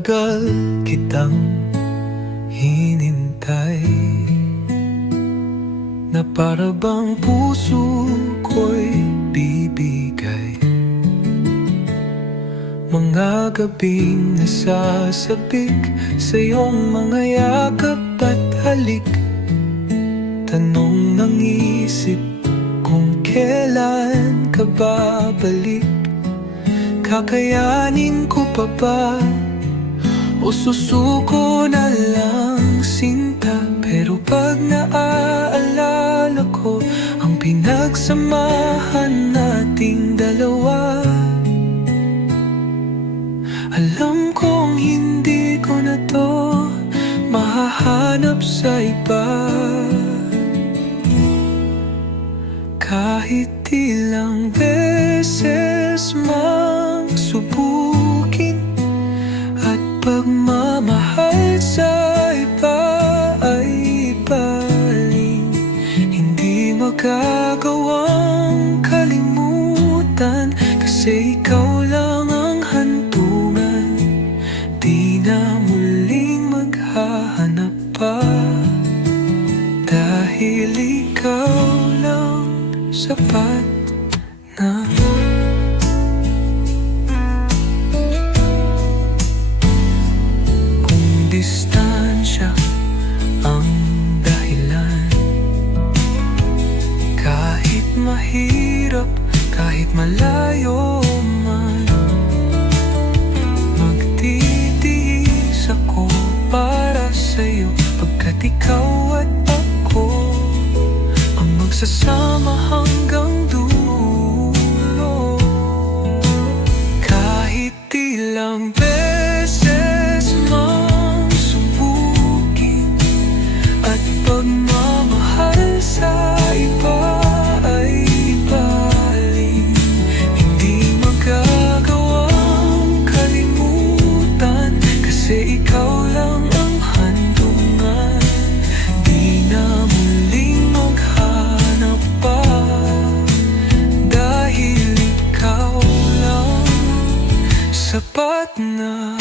Matagal kitang hinintay, na para bang puso ko'y bibigay. Mga gabing nasasabik sa iyong mga yakap at halik. Tanong ng isip kung kailan ka babalik. Kakayanin ko pa ba o susuko na lang sinta? Pero pag naaalala ko ang pinagsamahan nating dalawa, alam kong hindi ko na to mahahanap sa iba. Kahit ilang beses mang subukin at pagmamahal sa iba ay ibaling, hindi magagawang kalimutan, kasi ikaw lang ang hantungan. Di na muling maghahanap pa, dahil ikaw lang sapat na. Kung distansya ang dahilan, kahit mahirap, kahit malayo man, magtitiis ako para sa'yo, pagkat ikaw at ako ang magsasama hanggang dulo. Kahit ilang beses mang subukin at pagmamahal sa iba ay ibaling, hindi magagawang kalimutan, kasi ikaw lang ang handungan. Di na muling maghanap pa, dahil ikaw lang sapat na.